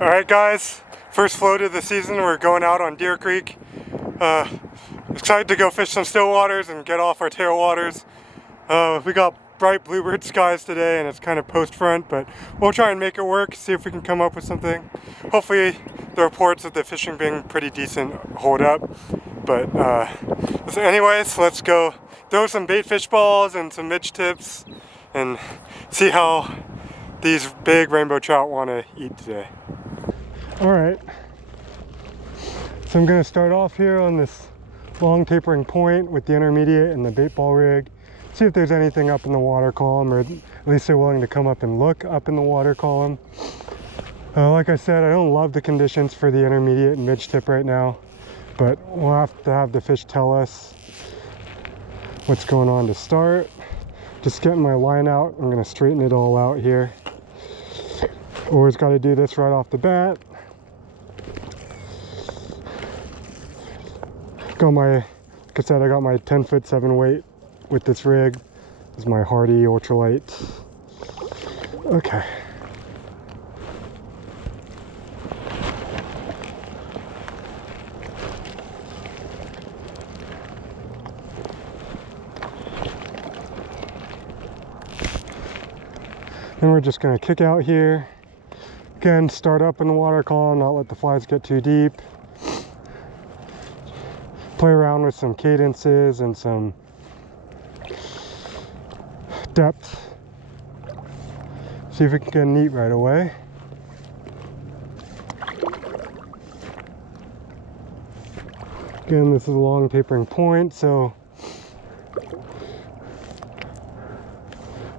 Alright guys, first float of the season, we're going out on Deer Creek. Excited to go fish some Stillwaters and get off our tailwaters. We got bright bluebird skies today and it's kind of post front, but we'll try and make it work, see if we can come up with something. Hopefully the reports of the fishing being pretty decent hold up. But so anyways, let's go throw some baitfish balls and some midge tips and see how these big rainbow trout want to eat today. Alright, so I'm going to start off here on this long tapering point with the intermediate and the bait ball rig. See if there's anything up in the water column, or at least they're willing to come up and look up in the water column. Like I said, I don't love the conditions for the intermediate and midge tip right now, but we'll have to have the fish tell us what's going on to start. Just getting my line out. I'm going to straighten it all out here. Always got to do this right off the bat. Got my, like I said, I got my 10'7" weight with this rig. This is my Hardy ultralight. Okay. Then we're just going to kick out here. Again, start up in the water column, not let the flies get too deep. Play around with some cadences and some depth. See if we can get a neat right away. Again, this is a long tapering point, so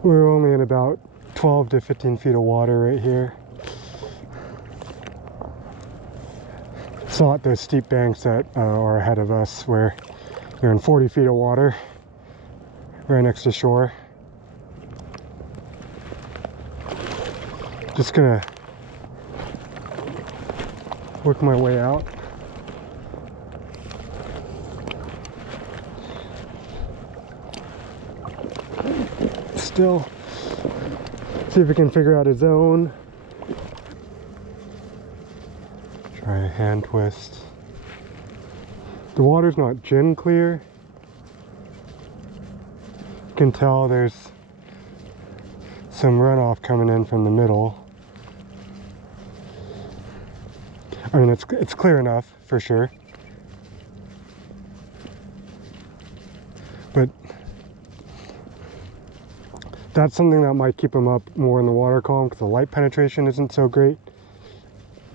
we're only in about 12 to 15 feet of water right here. It's not those steep banks that are ahead of us where you're in 40 feet of water right next to shore. Just gonna work my way out. Still, see if we can figure out a zone. Try a hand twist. The water's not gin clear. You can tell there's some runoff coming in from the middle. I mean, it's clear enough for sure. But that's something that might keep them up more in the water column because the light penetration isn't so great,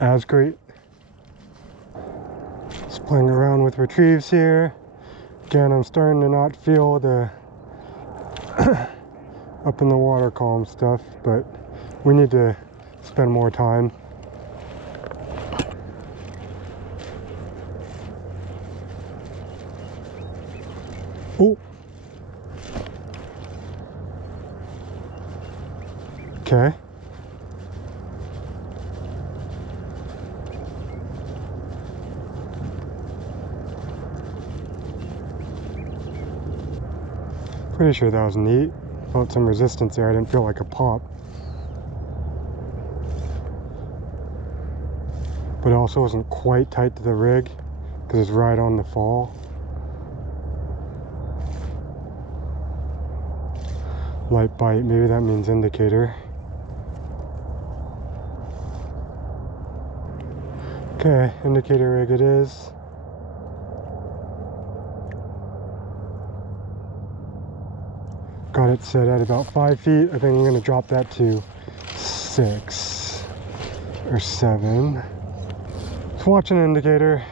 as great. Just playing around with retrieves here. Again, I'm starting to not feel the up in the water column stuff, but we need to spend more time. Oh. Okay. Pretty sure that was neat. Felt some resistance there. I didn't feel like a pop. But it also wasn't quite tight to the rig because it's right on the fall. Light bite, maybe that means indicator. Okay, indicator rig it is. Got it set at about 5 feet. I think I'm going to drop that to 6 or 7. Just watch an indicator.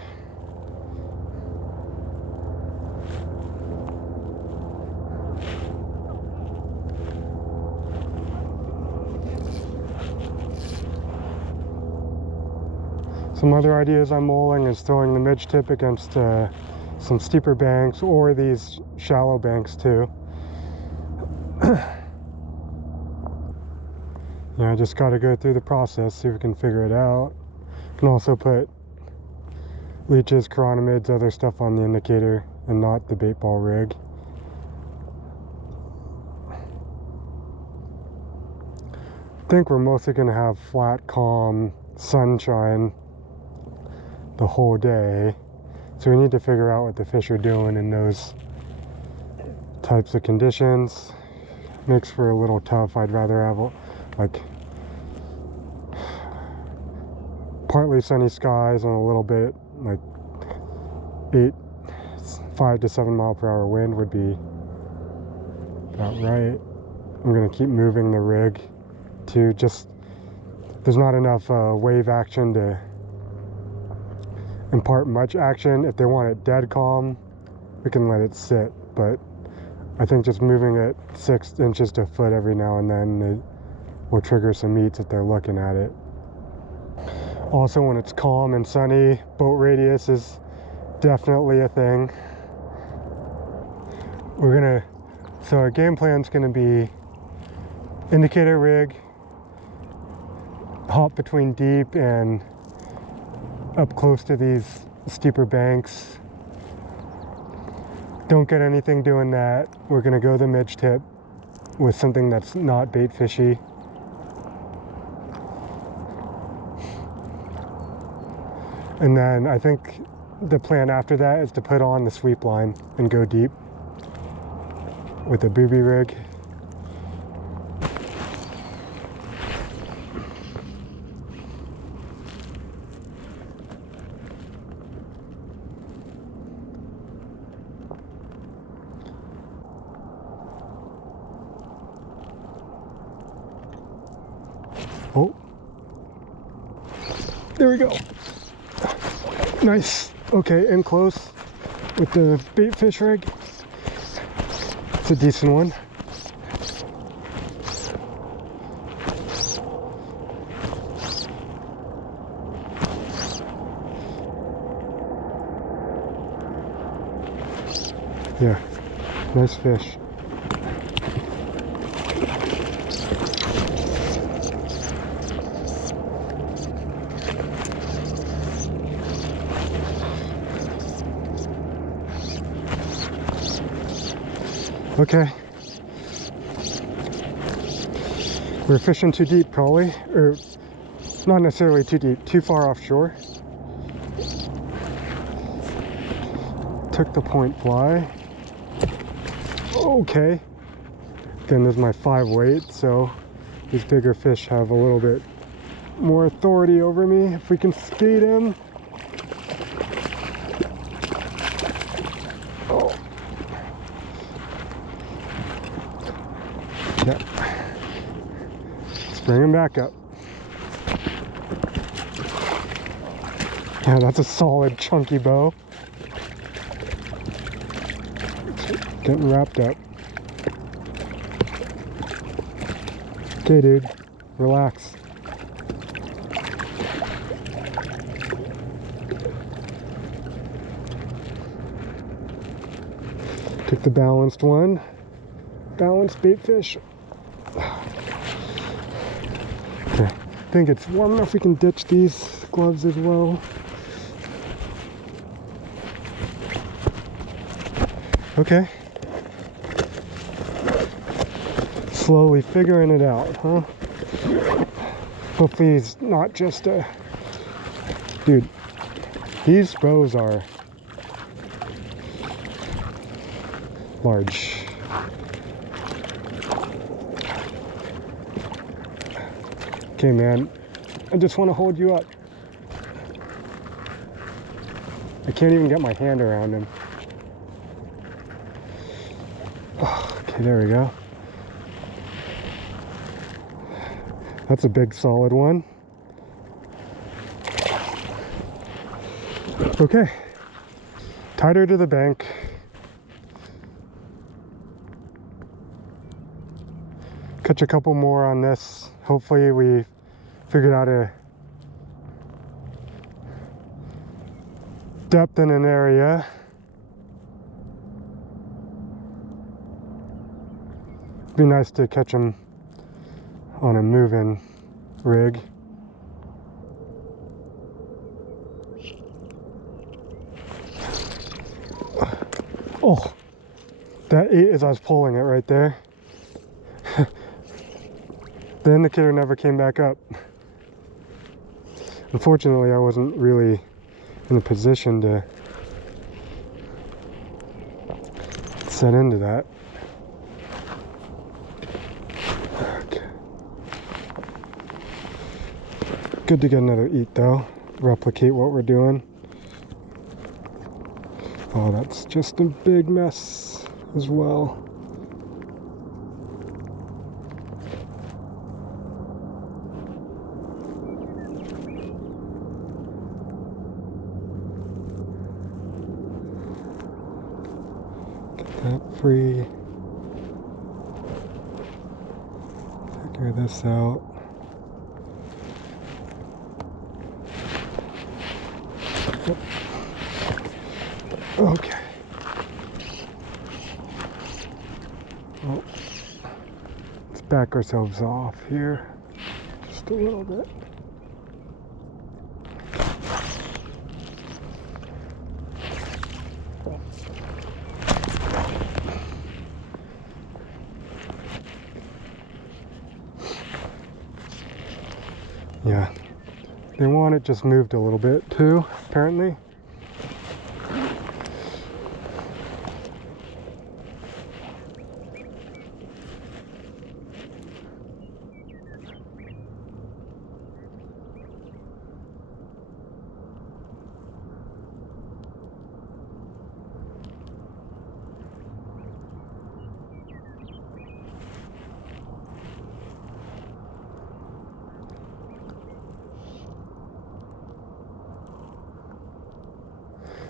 Some other ideas I'm mulling is throwing the midge tip against some steeper banks or these shallow banks too. Yeah, I just got to go through the process, see if we can figure it out. Can also put leeches, chironomids, other stuff on the indicator and not the bait ball rig. I think we're mostly going to have flat, calm sunshine the whole day. So we need to figure out what the fish are doing in those types of conditions. Makes for a little tough. I'd rather have like partly sunny skies and a little bit like 5 to 7 mile per hour wind would be about right. I'm gonna keep moving the rig to just, there's not enough wave action to impart much action. If they want it dead calm, we can let it sit, but I think just moving it 6 inches to a foot every now and then will trigger some eats if they're looking at it. Also, when it's calm and sunny, boat radius is definitely a thing. So our game plan's gonna be indicator rig, hop between deep and up close to these steeper banks. Don't get anything doing that. We're gonna go the midge tip with something that's not bait fishy. And then I think the plan after that is to put on the sweep line and go deep with a booby rig. Oh, there we go. Nice. Okay, in close with the bait fish rig. It's a decent one. Yeah, nice fish. Okay, we're fishing too deep probably, or not necessarily too deep, too far offshore. Took the point fly. Okay, again, this is my 5 weight, so these bigger fish have a little bit more authority over me. If we can skate him. Oh. Yep. Let's bring him back up. Yeah, that's a solid chunky bow. Getting wrapped up. Okay, dude, relax. Took the balanced one. Balanced bait fish. Okay, I think it's warm enough we can ditch these gloves as well. Okay. Slowly figuring it out, huh? Hopefully he's not just a... Dude, these bows are large. Okay, man, I just want to hold you up. I can't even get my hand around him. Oh, okay, there we go. That's a big solid one. Okay, tighter to the bank. Catch a couple more on this. Hopefully we figured out a depth in an area. It'd be nice to catch them on a moving rig. Oh, that ate as I was pulling it right there. The indicator never came back up. Unfortunately, I wasn't really in a position to set into that. Okay. Good to get another eat though. Replicate what we're doing. Oh, that's just a big mess as well. Get that free. Figure this out. Okay. Well, let's back ourselves off here just a little bit. Yeah, they want it just moved a little bit too, apparently.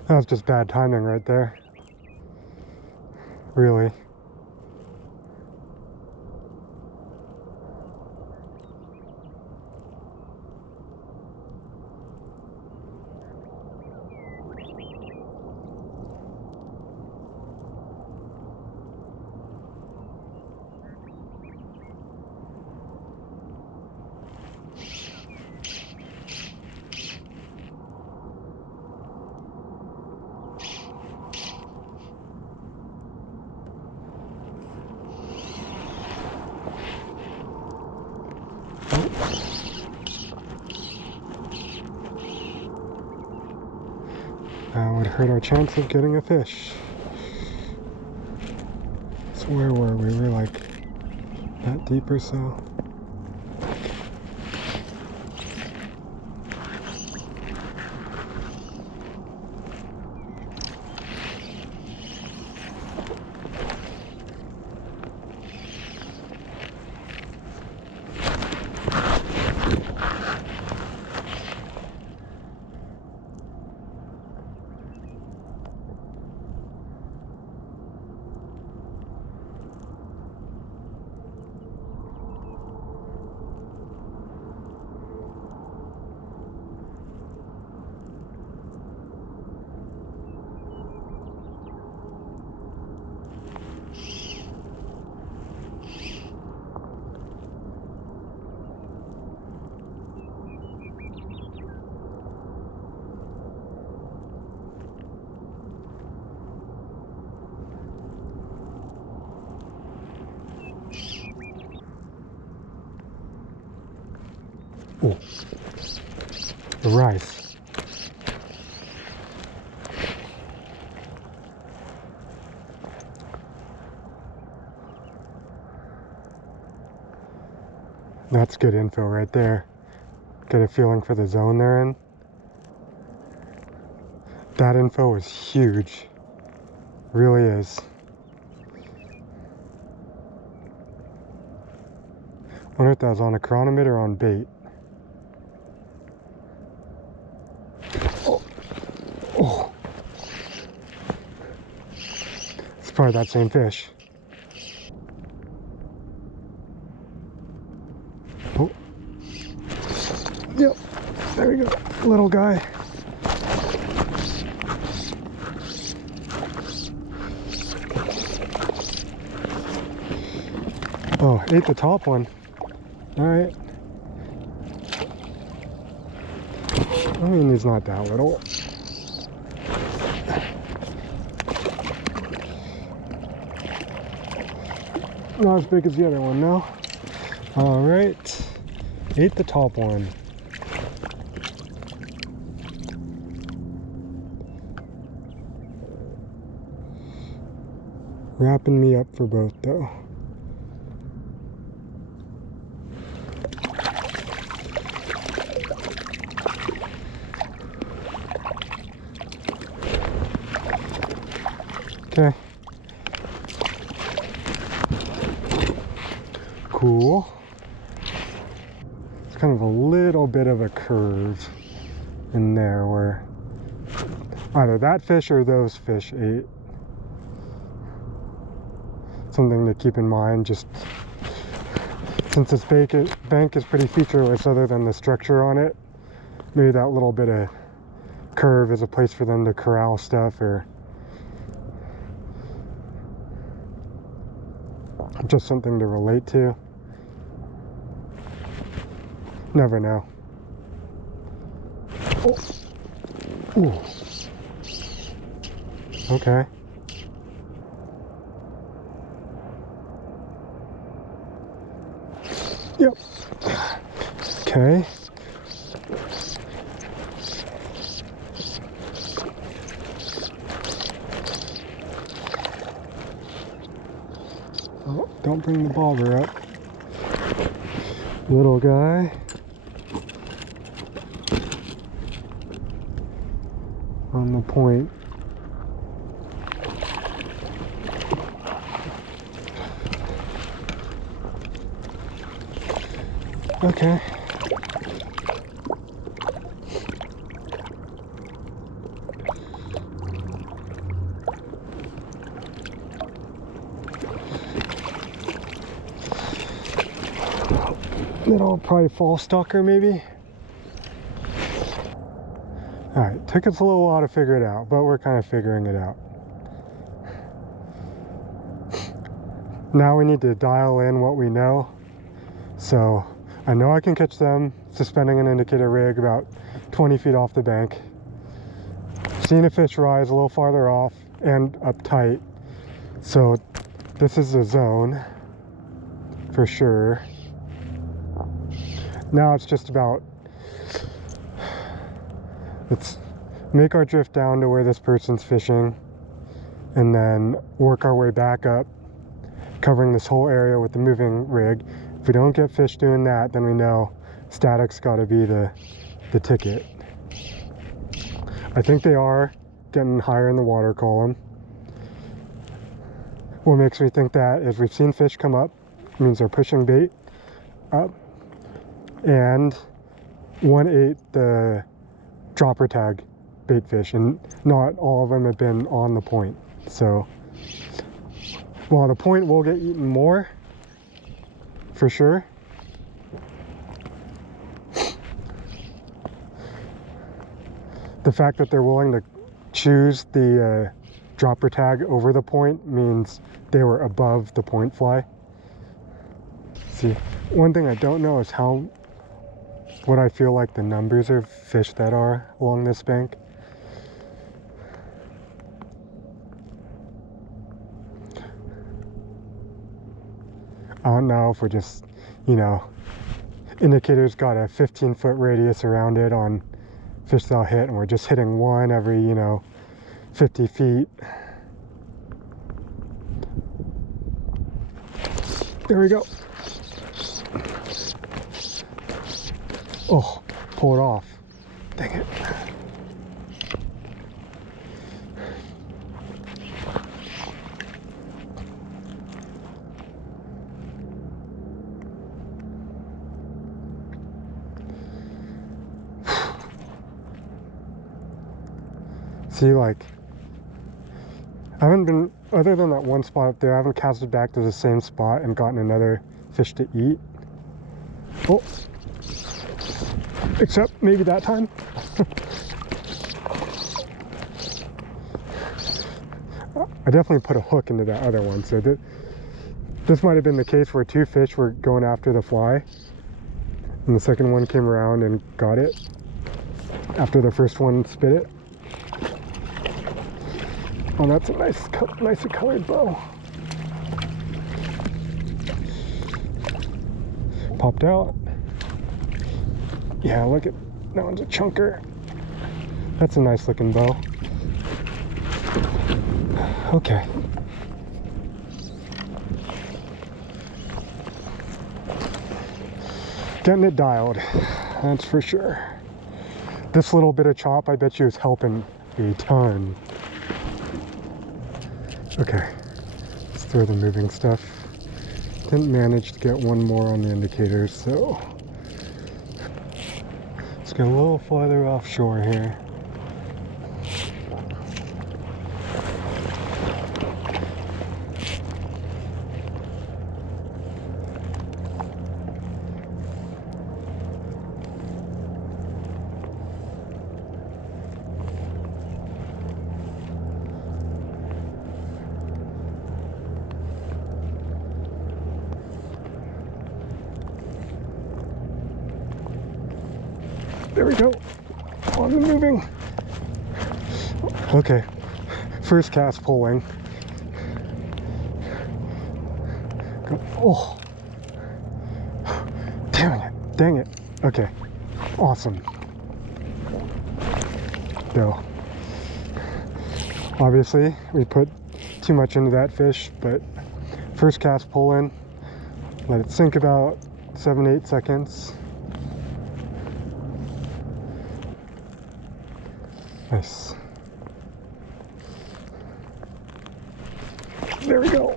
That was just bad timing right there. Really. That would hurt our chance of getting a fish. So where were we? We were like that deep or so. Oh, the rice. That's good info right there. Get a feeling for the zone they're in. That info is huge. Really is. Wonder if that was on a chronometer or on bait. Oh. Oh. It's probably that same fish. Oh. Yep. There we go. Little guy. Oh, ate the top one. All right. I mean, he's not that little. Not as big as the other one, no. All right. Ate the top one. Wrapping me up for both though. Okay. Cool. It's kind of a little bit of a curve in there where either that fish or those fish ate. Something to keep in mind, just since this bank is pretty featureless other than the structure on it, maybe that little bit of curve is a place for them to corral stuff, or just something to relate to. Never know. Oh. Ooh. Okay. Yep. Okay. Oh, don't bring the bobber up. Little guy. On the point. Okay. Little probably fall stalker maybe. Alright, took us a little while to figure it out, but we're kind of figuring it out. Now we need to dial in what we know. So I know I can catch them suspending an indicator rig about 20 feet off the bank. Seen a fish rise a little farther off and up tight. So this is a zone for sure. Now it's just about, let's make our drift down to where this person's fishing and then work our way back up, covering this whole area with the moving rig. If we don't get fish doing that, then we know static's got to be the ticket. I think they are getting higher in the water column. What makes me think that is we've seen fish come up, it means they're pushing bait up, and one ate the dropper tag bait fish, and not all of them have been on the point. So while the point will get eaten more for sure, the fact that they're willing to choose the dropper tag over the point means they were above the point fly. See, one thing I don't know is what I feel like the numbers of fish that are along this bank. I don't know if we're just, you know, indicator's got a 15-foot radius around it on fish they'll hit, and we're just hitting one every, you know, 50 feet. There we go. Oh, pull it off. Dang it. See, like, I haven't been, other than that one spot up there, I haven't casted back to the same spot and gotten another fish to eat. Oh, except maybe that time. I definitely put a hook into that other one, so this might have been the case where two fish were going after the fly, and the second one came around and got it after the first one spit it. Oh, that's a nicely colored bow. Popped out. Yeah, look at that one's a chunker. That's a nice looking bow. Okay. Getting it dialed, that's for sure. This little bit of chop, I bet you, is helping a ton. Okay, let's throw the moving stuff. Didn't manage to get one more on the indicators, so let's get a little farther offshore here. There we go, on the moving. Okay, first cast pulling. Go. Oh, damn it, dang it. Okay, awesome. Go. Obviously, we put too much into that fish, but first cast pull in, let it sink about 7-8 seconds. Nice. There we go.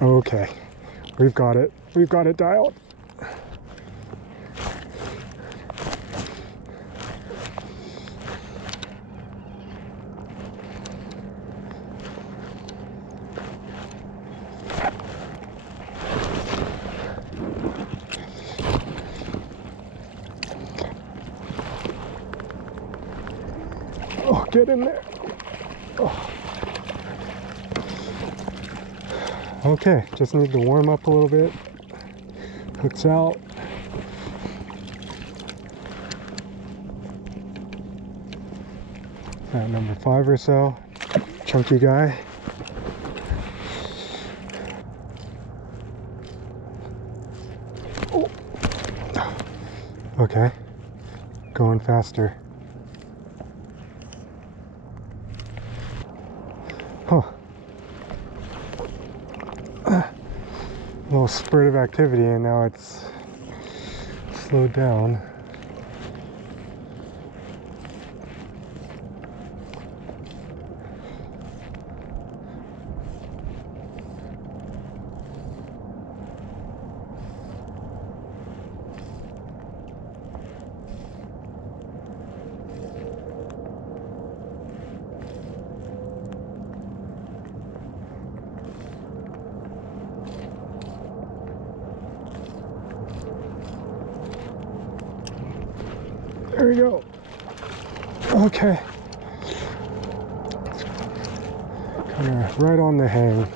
Okay, we've got it. We've got it dialed. Oh, get in there. Oh. Okay, just need to warm up a little bit. Hooks out. At number 5 or so. Chunky guy. Oh. Okay, going faster. Huh. A little spurt of activity and now it's slowed down. There we go. Okay. Kind of right on the hang.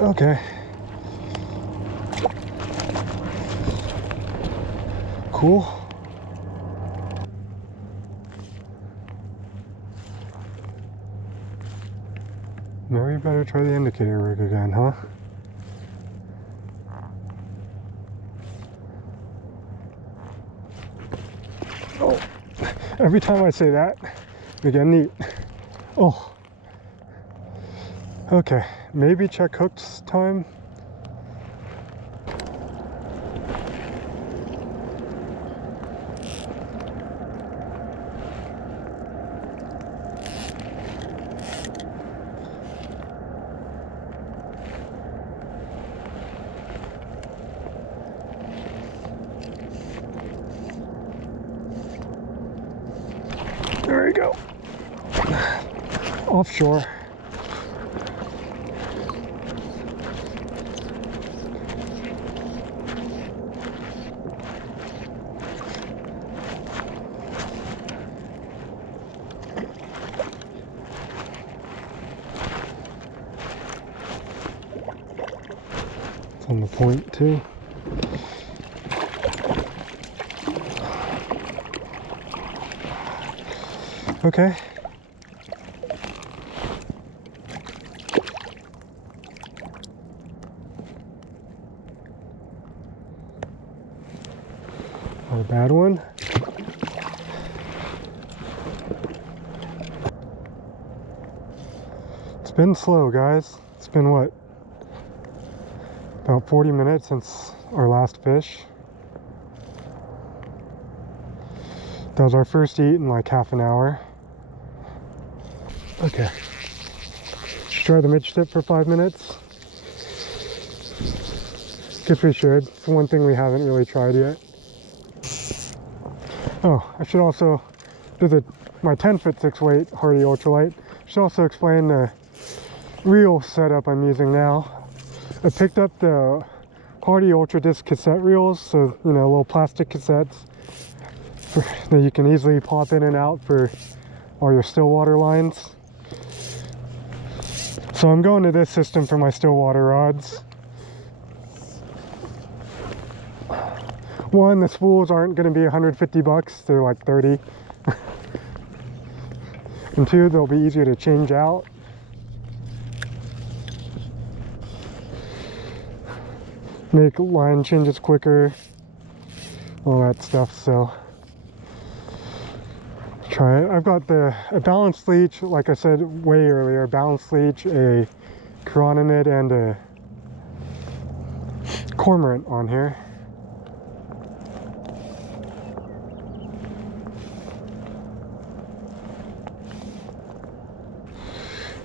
Okay. Cool. Now you better try the indicator rig again, huh? Oh, every time I say that, we get neat. Oh. Okay, maybe check hooks time. There you go. Offshore. It's on the point too. Okay. Not a bad one. It's been slow, guys. It's been what? About 40 minutes since our last fish. That was our first eat in like half an hour. Okay. Should try the midge tip for 5 minutes. Guess we should. It's the one thing we haven't really tried yet. Oh, I should also, my 10-foot 6-weight Hardy Ultralight. I should also explain the reel setup I'm using now. I picked up the Hardy Ultra Disc cassette reels, so you know, little plastic cassettes that you can easily pop in and out for all your Stillwater lines. So I'm going to this system for my Stillwater rods. One, the spools aren't going to be 150 bucks, they're like 30. And two, they'll be easier to change out. Make line changes quicker, all that stuff, so try it. I've got a balanced leech, like I said way earlier, a balanced leech, a chironomid, and a cormorant on here.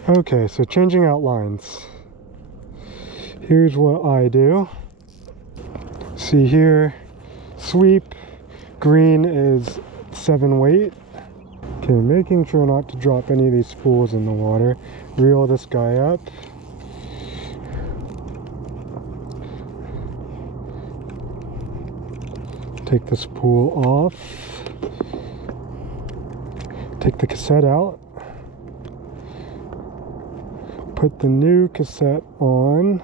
Okay, so changing out lines. Here's what I do. See here, sweep, green is 7 weight. Okay, making sure not to drop any of these spools in the water. Reel this guy up. Take the spool off. Take the cassette out. Put the new cassette on.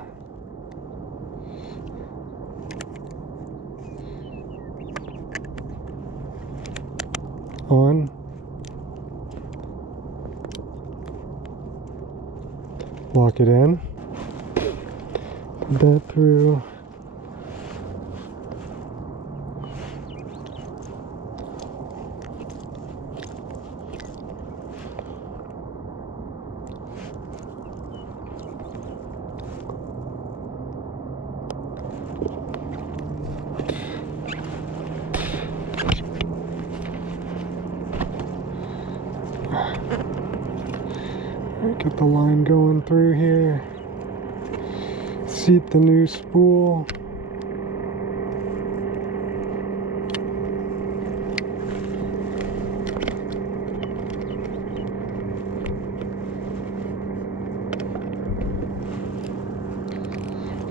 Lock it in. Put that through. Get the line going through here. Seat the new spool.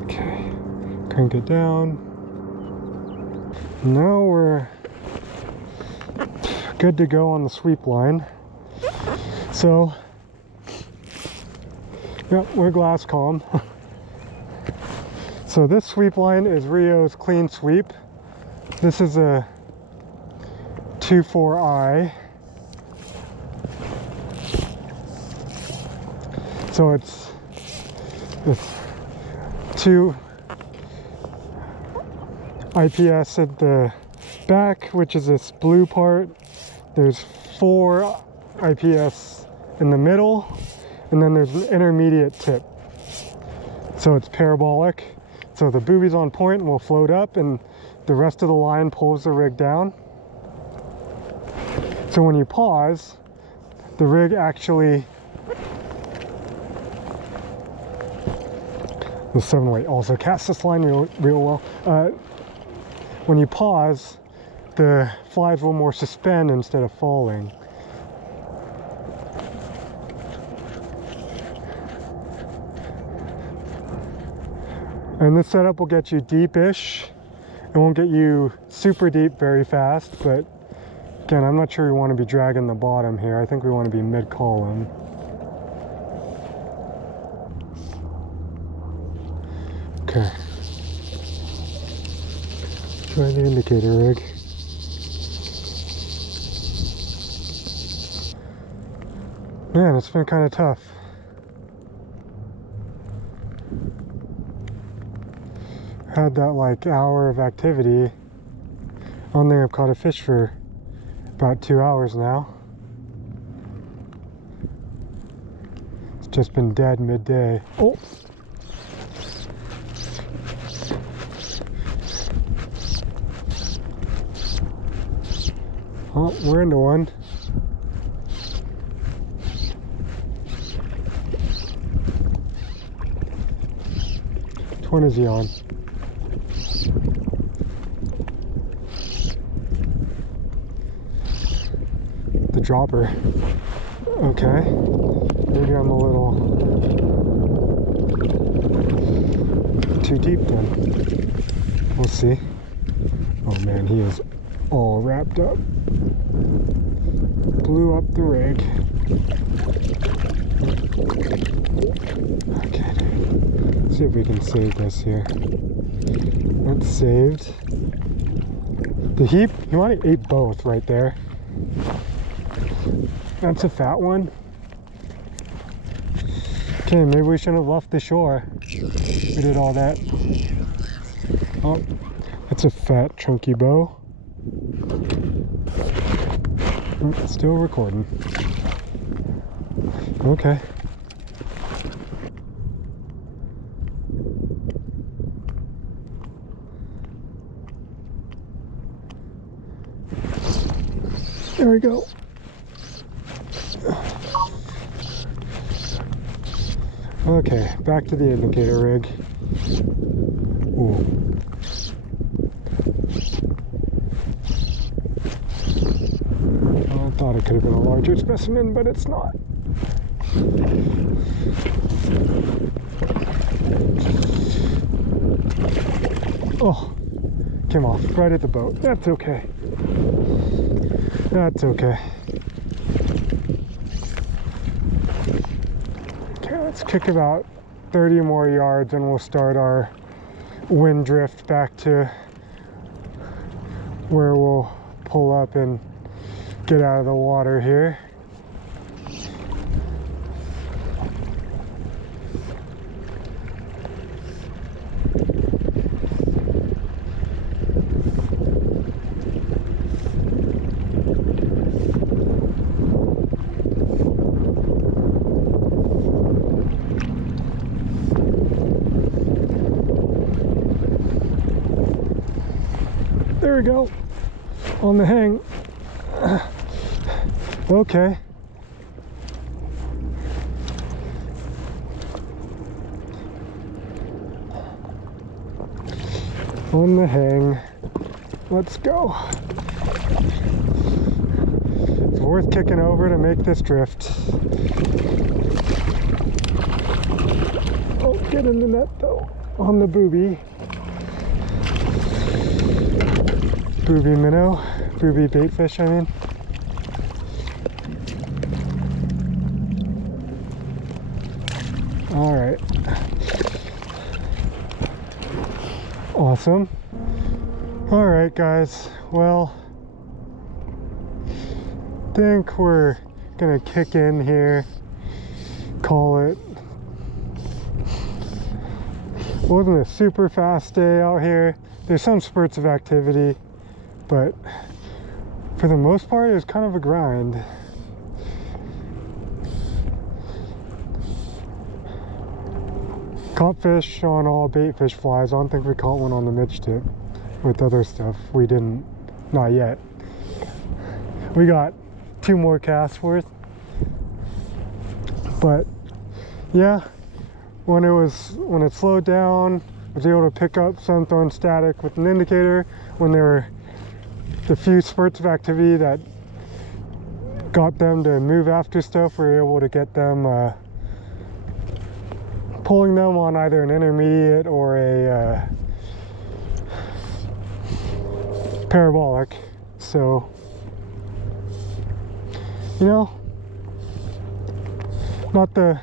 Okay, crank it down. Now we're good to go on the sweep line. So yep, we're glass calm. So this sweep line is Rio's Clean Sweep. This is a 2.4i. So it's 2 IPS at the back, which is this blue part. There's 4 IPS in the middle. And then there's an intermediate tip. So it's parabolic. So the booby's on point and will float up, and the rest of the line pulls the rig down. So when you pause, the rig actually, the 7-weight also casts this line real well. When you pause, the flies will more suspend instead of falling. And this setup will get you deep-ish. It won't get you super deep very fast, but again, I'm not sure we want to be dragging the bottom here. I think we want to be mid-column. Okay. Try the indicator rig. Man, it's been kind of tough. Had that like hour of activity. I don't think I've caught a fish for about 2 hours now. It's just been dead midday. Oh! Oh, we're into one. Which one is he on? The dropper. Okay. Maybe I'm a little too deep then. We'll see. Oh man, he is all wrapped up. Blew up the rig. Okay, dude. Let's see if we can save this here. That's saved. The heap, you want to eat both right there. That's a fat one. Okay, maybe we shouldn't have left the shore. We did all that. Oh, that's a fat, chunky bow. Oh, still recording. Okay. There we go. Okay, back to the indicator rig. Ooh. I thought it could have been a larger specimen, but it's not. Oh, came off right at the boat. That's okay. That's okay. Okay, let's kick about 30 more yards and we'll start our wind drift back to where we'll pull up and get out of the water here. There we go, on the hang. Okay. On the hang. Let's go. It's worth kicking over to make this drift. Oh, get in the net though. On the booby. Booby minnow. Booby baitfish, I mean. All right. Awesome. All right, guys. Well, think we're gonna kick in here. Call it. Wasn't a super fast day out here. There's some spurts of activity, but for the most part, it was kind of a grind. Caught fish on all baitfish flies. I don't think we caught one on the midge tip. With other stuff, we didn't. Not yet. We got 2 more casts worth. But yeah, when it slowed down, I was able to pick up some throwing static with an indicator. When there were the few spurts of activity that got them to move after stuff, we were able to get them pulling them on either an intermediate or a parabolic. So, you know, not the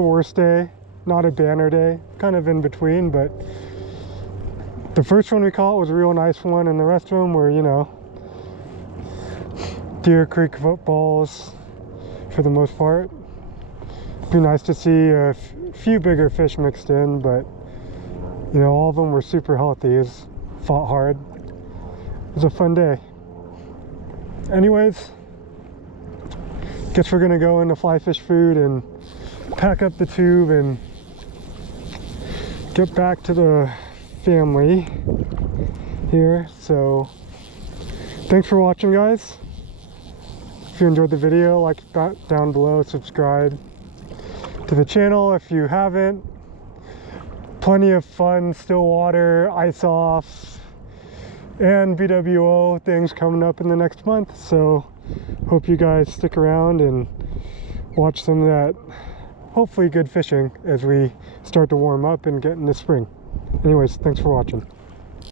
worst day, not a banner day, kind of in between, but the first one we caught was a real nice one, and the rest of them were, you know, Deer Creek footballs for the most part. It'd be nice to see a few bigger fish mixed in, but you know, all of them were super healthy. Fought hard. was a fun day. Anyways, guess we're gonna go into fly fish food and pack up the tube and get back to the family here. So thanks for watching, guys. If you enjoyed the video, like that down below, subscribe to the channel if you haven't. Plenty of fun Stillwater, ice off, and BWO things coming up in the next month. So hope you guys stick around and watch some of that hopefully good fishing as we start to warm up and get into spring. Anyways, thanks for watching.